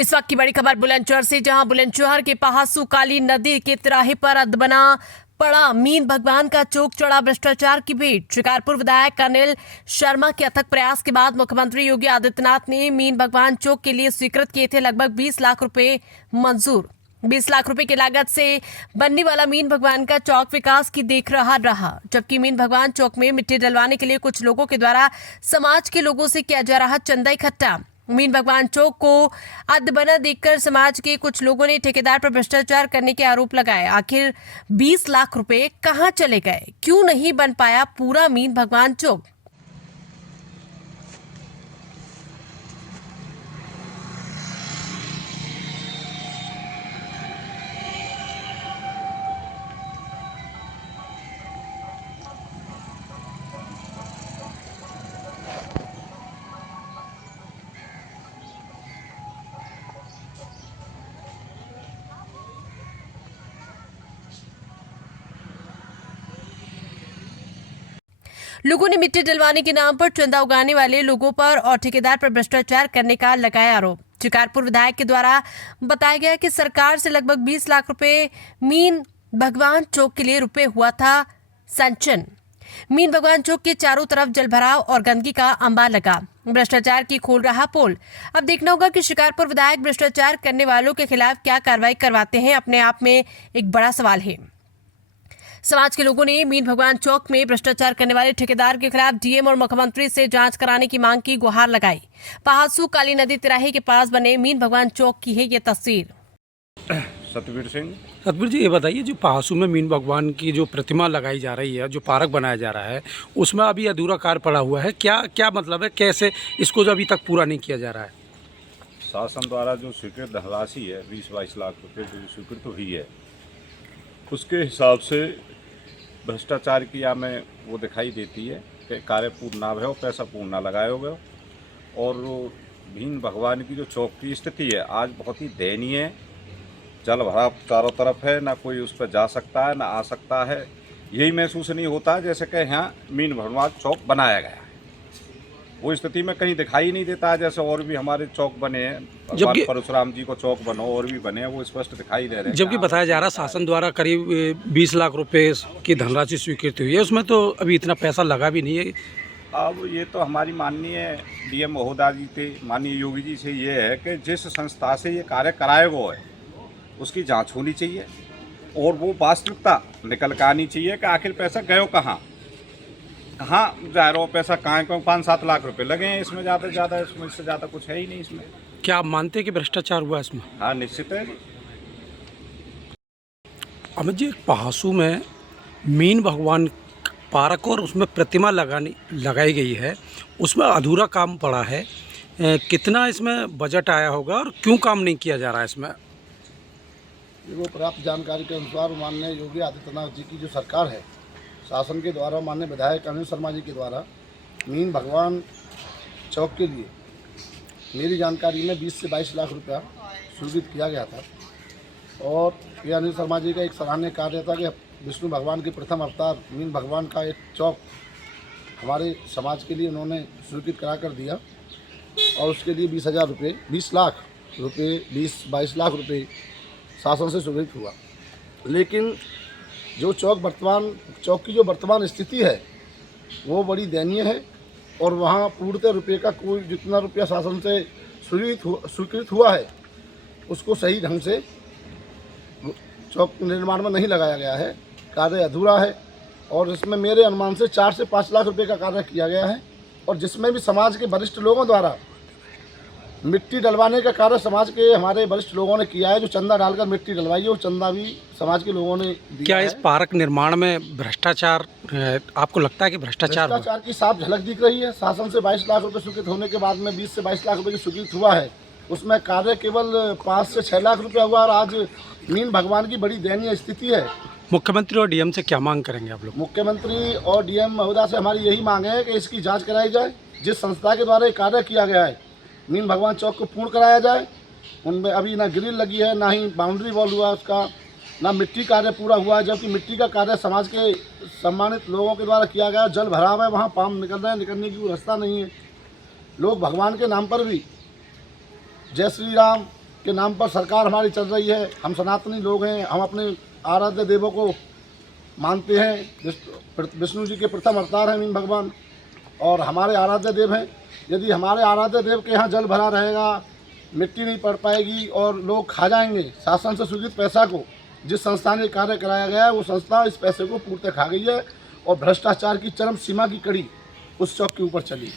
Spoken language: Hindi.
इस वक्त की बड़ी खबर बुलंदशहर से, जहां बुलंदशहर के पहासू काली नदी के तिराहे पर अदबना पड़ा मीन भगवान का चौक चढ़ा भ्रष्टाचार की भेंट। शिकारपुर विधायक अनिल शर्मा के अथक प्रयास के बाद मुख्यमंत्री योगी आदित्यनाथ ने मीन भगवान चौक के लिए स्वीकृत किए थे लगभग 20 लाख रुपए मंजूर। 20 लाख रुपए की लागत से बनने वाला मीन भगवान का चौक विकास की देख रहा, जबकि मीन भगवान चौक में मिट्टी डलवाने के लिए कुछ लोगों के द्वारा समाज के लोगों से किया जा रहा चंदा इकट्ठा। मीन भगवान चौक को अदबना देखकर समाज के कुछ लोगों ने ठेकेदार पर भ्रष्टाचार करने के आरोप लगाए। आखिर 20 लाख रुपए कहां चले गए? क्यों नहीं बन पाया पूरा मीन भगवान चौक? लोगों ने मिट्टी डलवाने के नाम पर चंदा उगाने वाले लोगों पर और ठेकेदार पर भ्रष्टाचार करने का लगाया आरोप। शिकारपुर विधायक के द्वारा बताया गया कि सरकार से लगभग 20 लाख रुपए मीन भगवान चौक के लिए रुपए हुआ था संचन। मीन भगवान चौक के चारों तरफ जलभराव और गंदगी का अंबार लगा, भ्रष्टाचार की खोल रहा पोल। अब देखना होगा कि शिकारपुर विधायक भ्रष्टाचार करने वालों के खिलाफ क्या कार्रवाई करवाते हैं। अपने आप में एक बड़ा सवाल है। समाज के लोगों ने मीन भगवान चौक में भ्रष्टाचार करने वाले ठेकेदार के खिलाफ डीएम और मुख्यमंत्री से जांच कराने की मांग की गुहार लगाई। पहासू काली नदी तिराहे के पास बने मीन भगवान चौक की है ये तस्वीर। सतवीर सिंह। सतवीर जी, ये बताइए, जो पहासू में मीन भगवान की जो प्रतिमा लगाई जा रही है, जो पार्क बनाया जा रहा है, उसमें अभी अधूरा कार्य पड़ा हुआ है। क्या मतलब है, कैसे इसको जो अभी तक पूरा नहीं किया जा रहा है? शासन द्वारा जो स्वीकृत धनराशि है 20-22 लाख रुपए जो स्वीकृत हुई है, उसके हिसाब से भ्रष्टाचार की हमें वो दिखाई देती है कि कार्य पूर्ण ना भयो, पैसा पूर्ण ना लगाया गया। और मीन भगवान की जो चौक की स्थिति है आज बहुत ही दयनीय है। जल भराव चारों तरफ है, ना कोई उस पर जा सकता है ना आ सकता है। यही महसूस नहीं होता जैसे कि यहाँ मीन भगवान चौक बनाया गया है। वो स्थिति में कहीं दिखाई नहीं देता। जैसे और भी हमारे चौक बने हैं, भगवान परशुराम जी को चौक बनो और भी बने हैं, वो स्पष्ट दिखाई दे रहे हैं। जबकि बताया जा रहा है शासन द्वारा करीब 20 लाख रुपए की धनराशि स्वीकृत हुई है, उसमें तो अभी इतना पैसा लगा भी नहीं है। अब ये तो हमारी माननीय डीएम महोदय जी थे, माननीय योगी जी से ये है कि जिस संस्था से ये कार्य कराए गए है उसकी जाँच होनी चाहिए और वो वास्तविकता निकल कर आनी चाहिए कि आखिर पैसा गयो कहाँ जा रहा हो। पैसा कहाँ क्यों 5-7 लाख रुपए लगे हैं इसमें, ज़्यादा से ज़्यादा इसमें, इससे ज़्यादा कुछ है ही नहीं इसमें। क्या आप मानते हैं कि भ्रष्टाचार हुआ इसमें? हाँ, निश्चित है। अमित जी, पहासू में मीन भगवान पार्क और उसमें प्रतिमा लगाई गई है, उसमें अधूरा काम पड़ा है। कितना इसमें बजट आया होगा और क्यों काम नहीं किया जा रहा है इसमें? वो प्राप्त जानकारी के अनुसार माननीय योगी आदित्यनाथ जी की जो सरकार है, शासन के द्वारा माननीय विधायक अनिल शर्मा जी के द्वारा मीन भगवान चौक के लिए मेरी जानकारी में 20 से 22 लाख रुपया स्वीकृत किया गया था। और ये अनिल शर्मा जी का एक सराहनीय कार्य था कि विष्णु भगवान के प्रथम अवतार मीन भगवान का एक चौक हमारे समाज के लिए उन्होंने स्वीकृत करा कर दिया। और उसके लिए 20,000 रुपये, 20 लाख रुपये, 20-22 लाख रुपये शासन से स्वीकृत हुआ। लेकिन जो चौक की जो वर्तमान स्थिति है वो बड़ी दयनीय है। और वहाँ पूर्णतः रुपये का कोई जितना रुपया शासन से स्वीकृत हुआ है उसको सही ढंग से चौक निर्माण में नहीं लगाया गया है। कार्य अधूरा है और इसमें मेरे अनुमान से 4 से 5 लाख रुपए का कार्य किया गया है। और जिसमें भी समाज के वरिष्ठ लोगों द्वारा मिट्टी डलवाने का कार्य समाज के हमारे वरिष्ठ लोगों ने किया है। जो चंदा डालकर मिट्टी डलवाई है वो चंदा भी समाज के लोगों ने दिया। क्या इस पार्क निर्माण में भ्रष्टाचार, आपको लगता है कि भ्रष्टाचार की साफ झलक दिख रही है? शासन से 22 लाख रुपए स्वीकृत होने के बाद में 20 से 22 लाख रुपए की स्वीकृत हुआ है, उसमें कार्य केवल 5 से 6 लाख रुपया हुआ। और आज मीन भगवान की बड़ी दयनीय स्थिति है। मुख्यमंत्री और डीएम से क्या मांग करेंगे आप लोग? मुख्यमंत्री और डीएम महोदय से हमारी यही मांग है कि इसकी जांच कराई जाए। जिस संस्था के द्वारा ये कार्य किया गया है मीन भगवान चौक को पूर्ण कराया जाए। उनमें अभी ना ग्रिल लगी है, ना ही बाउंड्री वॉल हुआ उसका, ना मिट्टी कार्य पूरा हुआ है। जबकि मिट्टी का कार्य समाज के सम्मानित लोगों के द्वारा किया गया। जल भराव है, वहाँ पाम निकल रहे हैं, निकलने की कोई रास्ता नहीं है। लोग भगवान के नाम पर भी जय श्री राम, के नाम पर सरकार हमारी चल रही है। हम सनातनी लोग हैं, हम अपने आराध्य देवों को मानते हैं। विष्णु जी के प्रथम अवतार हैं मीन भगवान और हमारे आराध्य देव हैं। यदि हमारे आराध्य देव के यहाँ जल भरा रहेगा, मिट्टी नहीं पड़ पाएगी और लोग खा जाएंगे शासन से स्वीकृत पैसा को। जिस संस्था ने कार्य कराया गया है वो संस्था इस पैसे को पूर्णतः खा गई है और भ्रष्टाचार की चरम सीमा की कड़ी उस चौक के ऊपर चली।